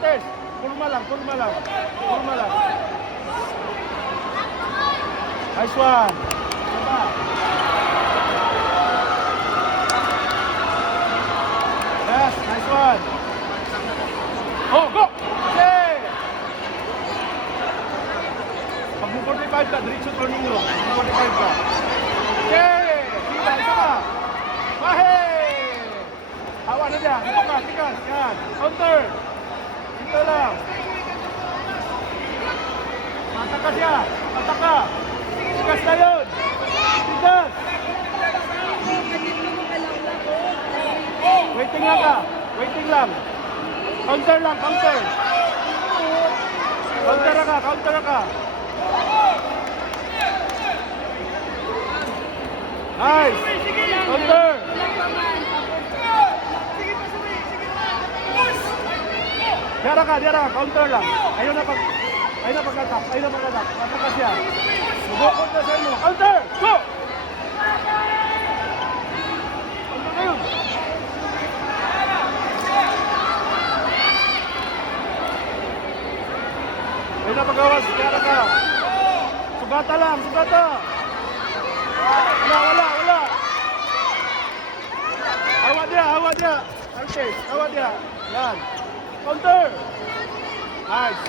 Martes. Kurma lang. Nice one. Tama. Yes, nice one. Oh, go! Okay! Pag mo 45 ka, diretso turning mo. 45 ka. Okay! Kita, isa ka. Bahe! Hawa na dyan. Ito ka, tikas. Yan. Counter. Dito lang. Mata ka siya. Mata ka. Tikas na yun. Tikas. Waiting lang ka. Waiting lang. Counter lang, counter. Counter ka. Nice. Counter. Diara ka, counter lang. Ayaw na pag-attack. Mata ka siya. Subukot na sa inyo. Counter! Go! Counter na yun. Ayaw na pag-awas. Diara ka. Sugata lang, sugata. Wala. Hawa dia. Okay, hawa dia. Yan. Counter. Nice.